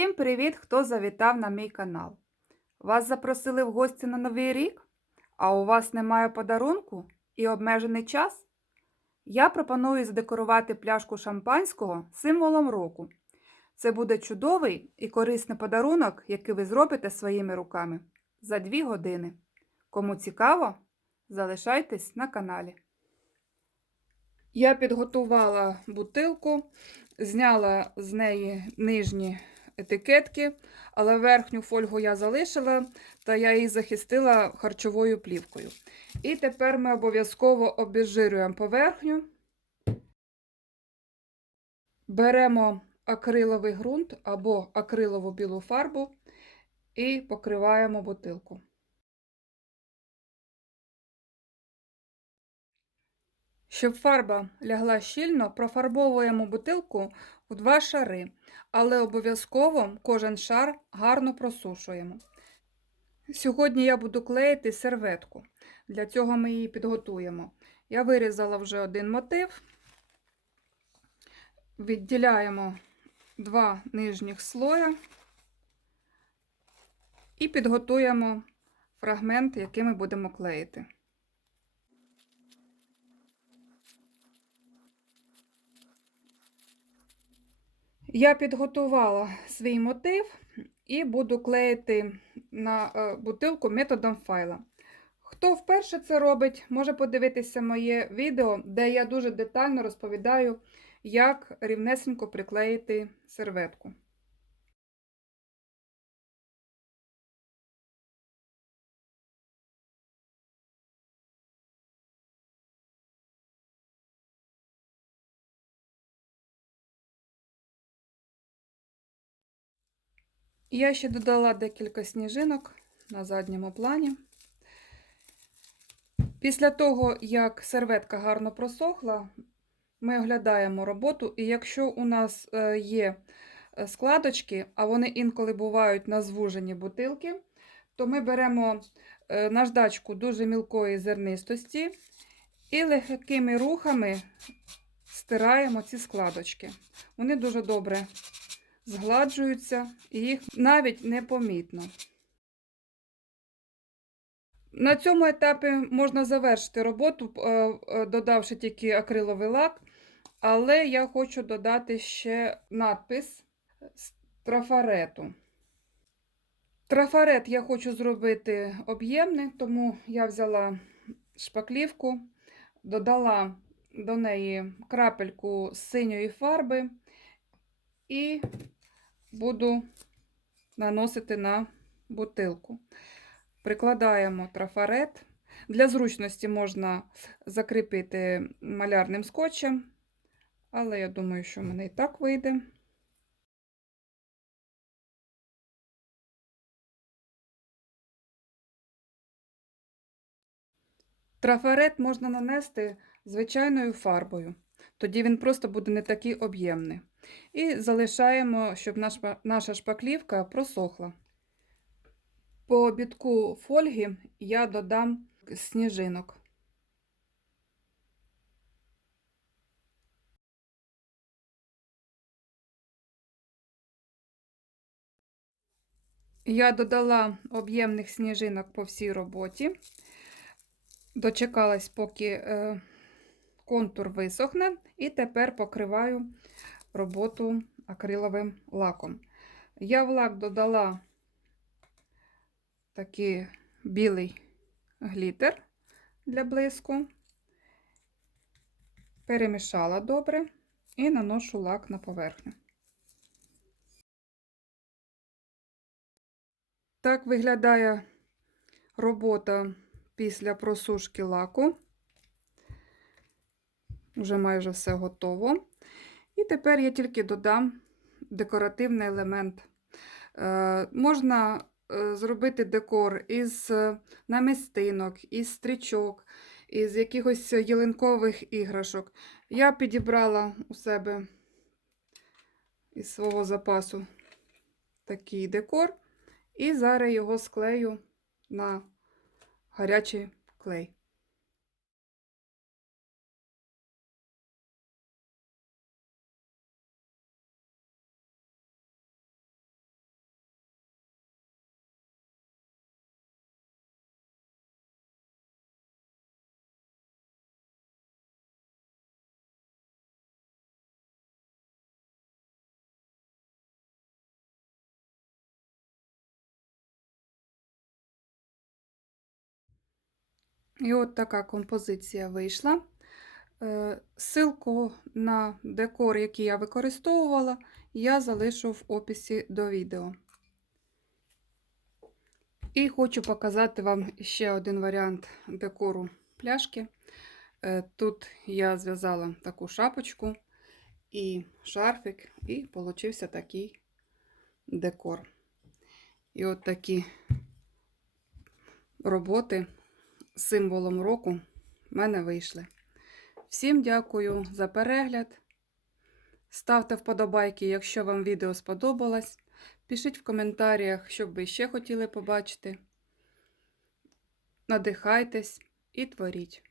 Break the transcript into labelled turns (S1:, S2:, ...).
S1: Всім привіт, хто завітав на мій канал. Вас запросили в гості на Новий рік, а у вас немає подарунку і обмежений час? Я пропоную задекорувати пляшку шампанського символом року. Це буде чудовий і корисний подарунок, який ви зробите своїми руками за 2 години. Кому цікаво, залишайтесь на каналі. Я підготувала бутилку, зняла з неї нижні етикетки, але верхню фольгу я залишила, та я її захистила харчовою плівкою. І тепер ми обов'язково обезжирюємо поверхню. Беремо акриловий ґрунт або акрилову білу фарбу і покриваємо бутилку. Щоб фарба лягла щільно, профарбовуємо бутилку у два шари, але обов'язково кожен шар гарно просушуємо. Сьогодні я буду клеїти серветку. Для цього ми її підготуємо. Я вирізала вже один мотив, відділяємо два нижніх слоя і підготуємо фрагмент, який ми будемо клеїти. Я підготувала свій мотив і буду клеїти на е, бутилку методом файла. Хто вперше це робить, може подивитися моє відео, де я дуже детально розповідаю, як рівнесенько приклеїти серветку. Я ще додала декілька сніжинок на задньому плані. Після того, як серветка гарно просохла, ми оглядаємо роботу, і якщо у нас е, є складочки, а вони інколи бувають на звужені бутилки, то ми беремо е, наждачку дуже мілкої зернистості і легкими рухами стираємо ці складочки. Вони дуже добре згладжуються і їх навіть непомітно. На цьому етапі можна завершити роботу, додавши тільки акриловий лак, але я хочу додати ще надпис з трафарету. Трафарет я хочу зробити об'ємний, тому я взяла шпаклівку, додала до неї крапельку синьої фарби і буду наносити на бутилку. Прикладаємо трафарет. Для зручності можна закріпити малярним скотчем, але я думаю, що в мене і так вийде. Трафарет можна нанести звичайною фарбою, тоді він просто буде не такий об'ємний. І залишаємо, щоб наша шпаклівка просохла. По обідку фольги я додам сніжинок. Я додала об'ємних сніжинок по всій роботі, дочекалась, поки е, контур висохне, і тепер покриваю роботу акриловим лаком. Я в лак додала такий білий глітер для блиску, перемішала добре і наношу лак на поверхню. Так виглядає робота після просушки лаку. Вже майже все готово. І тепер я тільки додам декоративний елемент. Е, можна е, зробити декор із намистинок, із стрічок, із якихось ялинкових іграшок. Я підібрала у себе із свого запасу такий декор, і зараз його склею на гарячий клей. І от така композиція вийшла. Е, Ссылку на декор, який я використовувала, я залишу в описі до відео. І хочу показати вам ще один варіант декору пляшки. Е, Тут я зв'язала таку шапочку і шарфик, і получився такий декор. І от такі роботи символом року в мене вийшли. Всім дякую за перегляд. Ставте вподобайки, якщо вам відео сподобалось. Пишіть в коментарях, що б ви ще хотіли побачити. Надихайтесь і творіть.